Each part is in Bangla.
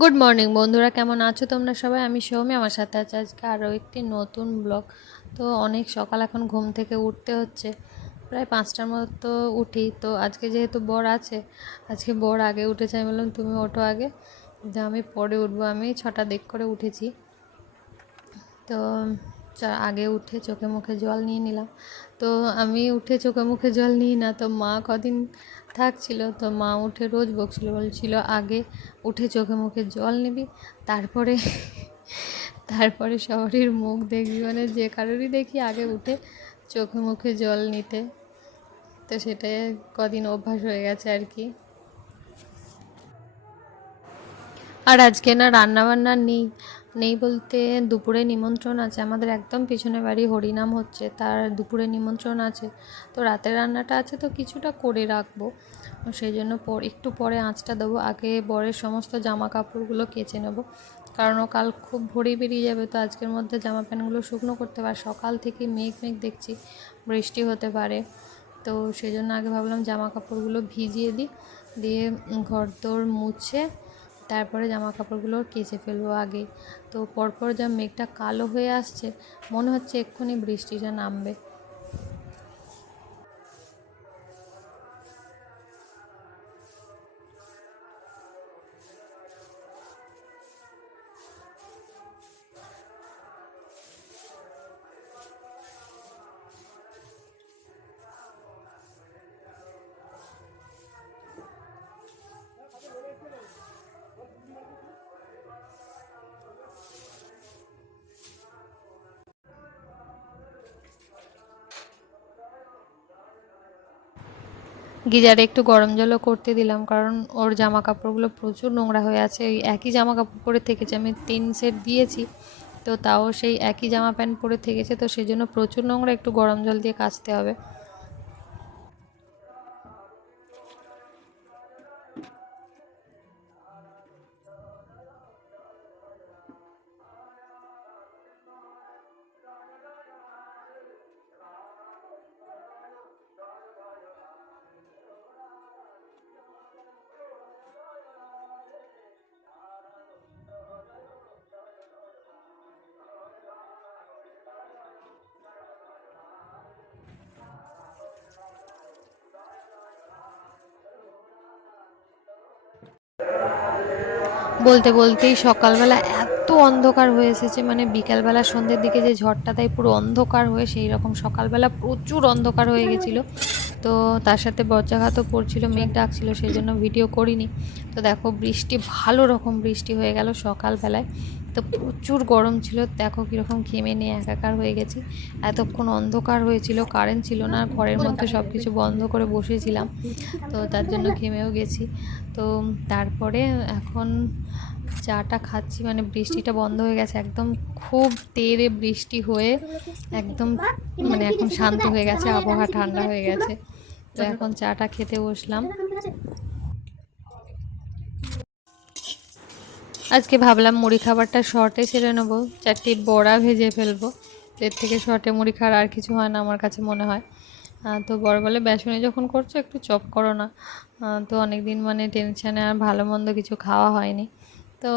গুড মর্নিং বন্ধুরা। কেমন আছো তোমরা সবাই? আমি সৌমি, আমার সাথে আছে আজকে আরও একটি নতুন ব্লগ তো অনেক সকাল এখন ঘুম থেকে উঠতে হচ্ছে। প্রায় পাঁচটার মতো উঠি। তো আজকে যেহেতু বর আছে, আজকে বর আগে উঠেছে। আমি বললাম, তুমি ওঠো আগে। যে আমি পরে উঠবো। আমি ছটা দিক করে উঠেছি। তো আগে উঠে চোখে মুখে জল নিয়ে নিলাম। তো আমি উঠে চোখে মুখে জল নিই না। তো মা কদিন থাকছিল, তো মা উঠে রোজ বকছিল, বলছিল, আগে উঠে চোখে মুখে জল নিবি, তারপরে তারপরে সবারই মুখ দেখবি। মানে যে কারোরই দেখি আগে উঠে চোখে মুখে জল নিতে। তো সেটাই কদিন অভ্যাস হয়ে গেছে আর কি। আর আজকে না রান্না বান্না নেই নেই বলতে দুপুরে নিমন্ত্রণ আছে। আমাদের একদম পিছনে বাড়ি হরিনাম হচ্ছে, তার দুপুরে নিমন্ত্রণ আছে। তো রাতের রান্নাটা আছে তো কিছুটা করে রাখব। সেই জন্য পর, একটু পরে আঁচটা দেবো। আগে বরের সমস্ত জামা কাপড়গুলো কেচে নেব। কারণ ও কাল খুব ভোরে বেরিয়ে যাবে, তো আজকের মধ্যে জামা প্যান্টগুলো শুকনো করতে পারে সকাল থেকে মেঘ মেঘ দেখছি, বৃষ্টি হতে পারে। তো সেই জন্য আগে ভাবলাম জামা কাপড়গুলো ভিজিয়ে দিই। দিয়ে ঘর দোর মুছে তারপরে জামা কাপড়গুলো কেচে ফেলব আগে। তো পরপর যা মেঘটা কালো হয়ে আসছে, মনে হচ্ছে এক্ষুনি বৃষ্টিটা নামবে। গিজারে একটু গরম জলও করতে দিলাম, কারণ ওর জামা কাপড়গুলো প্রচুর নোংরা হয়ে আছে। ওই একই জামা কাপড় পরে থেকেছে, আমি তিন সেট দিয়েছি, তো তাও সেই একই জামা প্যান্ট পরে থেকেছে, তো সেই জন্য প্রচুর নোংরা, একটু গরম জল দিয়ে কাচতে হবে। বলতে বলতেই সকালবেলা এত অন্ধকার হয়ে এসেছে মানে বিকালবেলা সন্ধ্যের দিকে যে ঝড়টা তাই পুরো অন্ধকার হয়ে সেই রকম সকালবেলা প্রচুর অন্ধকার হয়ে গেছিল। তো তার সাথে বজ্রাঘাতও পড়ছিল, মেঘ ডাকছিল, সেই জন্য ভিডিও করিনি। তো দেখো বৃষ্টি, ভালো রকম বৃষ্টি হয়ে গেল সকালবেলায়। তো প্রচুর গরম ছিল, দেখো কীরকম ঘেমে নিয়ে একাকার হয়ে গেছি। এতক্ষণ অন্ধকার হয়েছিল, কারেন্ট ছিল না, ঘরের মধ্যে সব কিছু বন্ধ করে বসেছিলাম। তো তার জন্য ঘেমেও গেছি। তো তারপরে এখন চাটা খাচ্ছি মানে বৃষ্টিটা বন্ধ হয়ে গেছে, একদম খুব তেরে বৃষ্টি হয়ে একদম মানে এখন শান্ত হয়ে গেছে, আবহাওয়া ঠান্ডা হয়ে গেছে। তো এখন চাটা খেতে বসলাম। আজকে ভাবলাম মুড়ি খাবারটা শর্টে ছেড়ে নেব, চারটি বড়া ভেজে ফেলব। এর থেকে শর্টে মুড়ি খাওয়ার আর কিছু হয় না, আমার কাছে মনে হয়। তো বড় বলে বেসনে যখন করছ একটু চপ করো না। তো অনেক দিন মানে টেনশানে আর ভালো মন্দ কিছু খাওয়া হয়নি। তো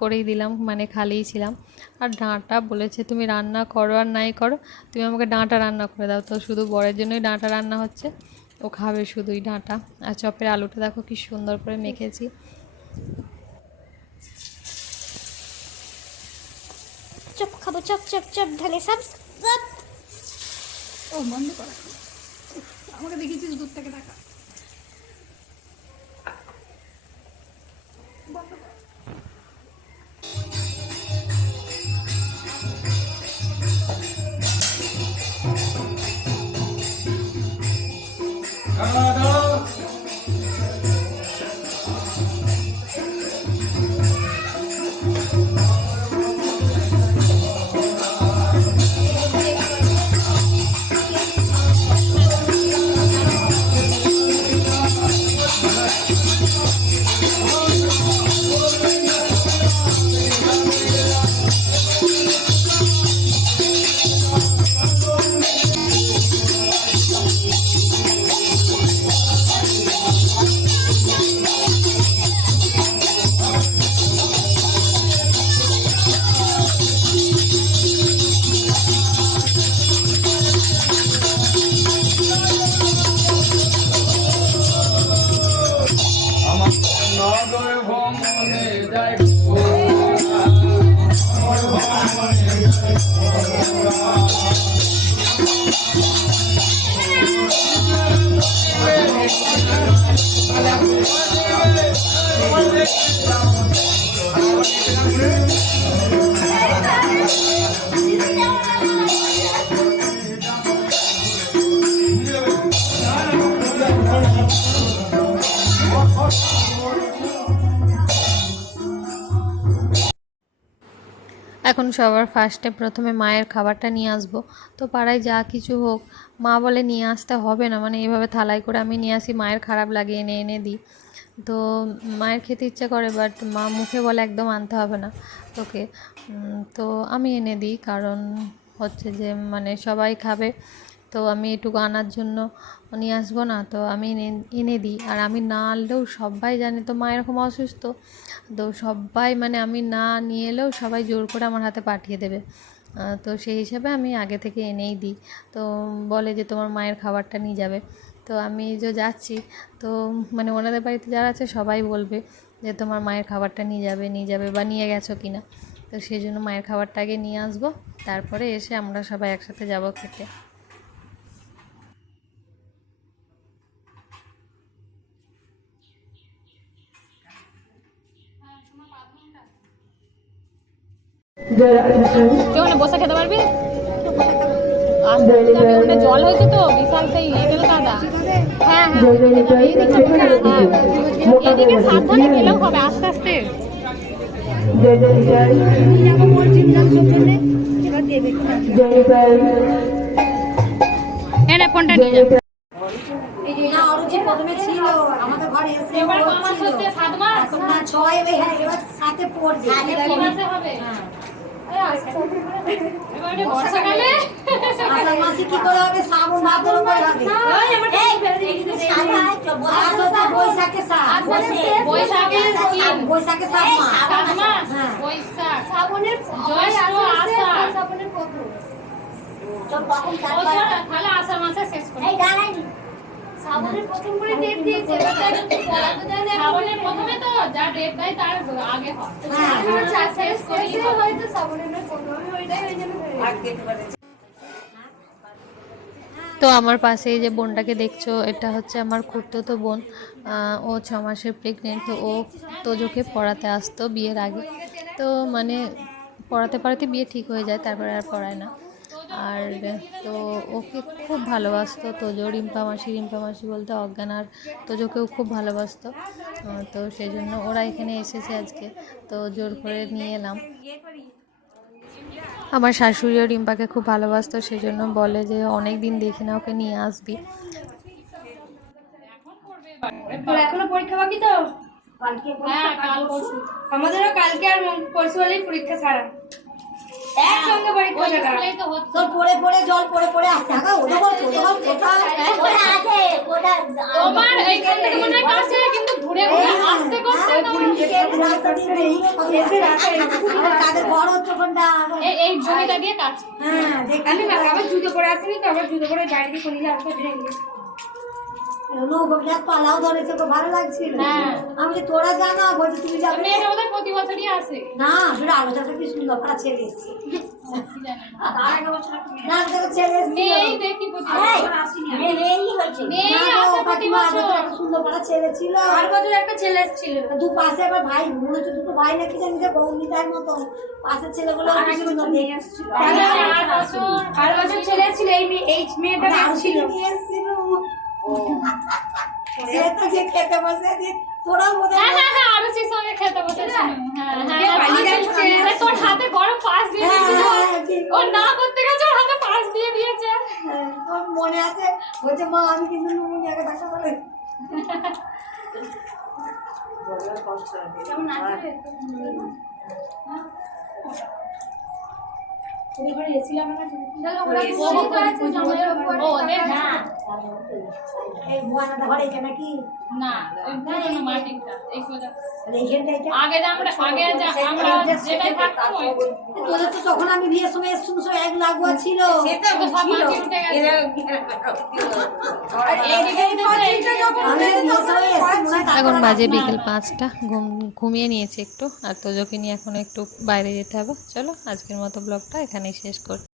করেই দিলাম মানে খালিই ছিলাম। আর ডাঁটা বলেছে তুমি রান্না করো আর নাই করো তুমি আমাকে ডাঁটা রান্না করে দাও। তো শুধু বরের জন্যই ডাঁটা রান্না হচ্ছে ও খাবে শুধুই ডাঁটা। আর চপের আলুটা দেখো কি সুন্দর করে মেখেছি। চপ খাব চপ চপ চপ ঢালে সব সব ও বন্ধ করা। আমাকে দেখেছিস দূর থেকে Oh, এখন সবার ফার্স্টে প্রথমে মায়ের খাবারটা নিয়ে আসব। তো পাড়ায় যা কিছু হোক, মা বলে নিয়ে আসতে হবে না। মানে এভাবে থালাই করে আমি নিয়ে আসি, মায়ের খারাপ লাগে, এনে এনে দিই। তো মায়ের খেতে ইচ্ছা করে বাট মা মুখে বলে একদম আনতে হবে না তোকে। তো আমি এনে দিই, কারণ হচ্ছে যে মানে সবাই খাবে। তো আমি এটুকু আনার জন্য নিয়ে আসব না, তো আমি এনে এনে দিই। আর আমি না আনলেও সবাই জানে তো মা এরকম অসুস্থ, তো সবাই মানে আমি না নিয়ে এলেও সবাই জোর করে আমার হাতে পাঠিয়ে দেবে। তো সেই হিসাবে আমি আগে থেকে এনেই দিই। তো বলে যে তোমার মায়ের খাবারটা নিয়ে যাবে। তো আমি যে যাচ্ছি, তো মানে ওনাদের বাড়িতে যারা আছে সবাই বলবে যে তোমার মায়ের খাবারটা নিয়ে যাবে নিয়ে যাবে বা নিয়ে গেছো কি না তো সেই জন্য মায়ের খাবারটা আগে নিয়ে আসব, তারপরে এসে আমরা সবাই একসাথে যাব খেতে। ওখানে বসে খেতে পারবি? আসতে যাবে জল হয়েছে তো বিশাল সেই গেলে দাদা হ্যাঁ এদিকে সাবধানে গেলেও হবে আস্তে আস্তে। এনে ফোনটা নিয়ে যাবে প্রথমে ছিল আমাদের ঘরে এসে এবার কমাস হচ্ছে সাত মাস। এখন না ছয় এবার সাথে পড়বে। হবে। এবারে বর্ষাকালে? আষাঢ় মাসে কি করে হবে? শ্রাবণ ভাদ্র করে হবে। বৈশাখে বৈশাখে বৈশাখে সাত মাস। সাত মাস। বৈশাখ। শ্রাবণের জ্যৈষ্ঠ আষাঢ় শ্রাবণের প্রথম চল কখন তাহলে আষাঢ় মাসে শেষ করি। শ্রাবণের প্রথম করে ডেট দিয়েছে শ্রাবণের প্রথমে তো যা ডেট দেয় তার আগে হয়। হ্যাঁ শেষ করি হয়তো শ্রাবণের প্রথম ওইটাই ওই জন্য তো আমার পাশে এই যে বোনটাকে দেখছ এটা হচ্ছে আমার খুড়তো বোন। ও ছ মাসের প্রেগনেন্ট তো ও তোজোকে পড়াতে আসতো বিয়ের আগে। তো মানে পড়াতে পড়াতে বিয়ে ঠিক হয়ে যায় তারপরে আর পড়ায় না। আর তো ওকে খুব ভালোবাসতো। তোজো রিম্পা মাসি রিম্পা মাসি বলতে অজ্ঞান আর তোজোকেও খুব ভালোবাসতো। তো সেই জন্য ওরা এখানে এসেছে আজকে। তো জোর করে নিয়ে এলাম। আমার শাশুড়িও রিম্পাকে খুব ভালোবাসতো সেই জন্য বলে যে অনেক দিন দেখি না ওকে নিয়ে আসবি। এখনও পরীক্ষা বাকি তো? আমাদেরও কালকে আর পরশু পরীক্ষা সারা। একসঙ্গে পরীক্ষা ওই সারা স্কুলেই তো হচ্ছে। তোর পড়ে পড়ে জল পড়ে পড়ে আসতে হবে ওটা বল ওটা বল কোথায় তোমার এইখান থেকে মনে কাছে কিন্তু ঘুরে ঘুরে আসতে করতে তোমার রাস্তা দিয়ে বেরিয়ে আবার তাদের বড় হচ্ছে কোনটা? এই এই জমিটা দিয়ে কাছে। হ্যাঁ আমি আবার জুতো পরে আসিনি তো আবার জুতো পরে বাইরে দিয়ে নিলে আসতে ভেঙে নৌকোটা পালাও ধরেছে তো ভালো লাগছিল হ্যাঁ। আমি যে তোরা জানা বলছি তুমি যাবে ওদের প্রতি বছরই আসে। না সেটা আলোচনাটা কি সুন্দর পাড়া ছেড়ে এসেছি। ছিল ছেলে। দু পাশে আবার ভাই মনে হচ্ছে দুটো ভাই নাকি জানি যে বৌমিতার মতো। পাশের ছেলেগুলো আর বছর ছেলে এসেছিল এই মেয়েটা এসেছিল। নিয়ে এসেছিল সে তো যে খেতে বসে দিয়ে তোরাও বোধ হ্যাঁ হ্যাঁ হ্যাঁ সঙ্গে খেতে বসেছিল হ্যাঁ। হ্যাঁ তোর হাতে গরম পাস দিয়ে ও না করতে গেছে ওর হাতে পাস দিয়ে দিয়েছে। হ্যাঁ, তোর মনে আছে? বলছে মা আমি কিন্তু দেখা করে ও ওদের না। এই ভুয়ানাটা ঘরে এটা নাকি না ওই মাটিটা এই সোজা। আর এইখানটা এটা আগে যে আমরা আগে যে আমরা যেটাই থাকতাম তোদের তো তখন আমি বিয়ের সময় এসছি সময় এক লাগোয়া ছিল। তো সব মাটি উঠে গেছে। এই- এই- এই মাটিটা আমি বিয়ে সবাই এসছি এখন বাজে বিকেল পাঁচটা। ঘুম ঘুমিয়ে নিয়েছি একটু। আর তোজোকে নিয়ে এখন একটু বাইরে যেতে হবে। চলো আজকের মতো ব্লগটা এখানেই শেষ করি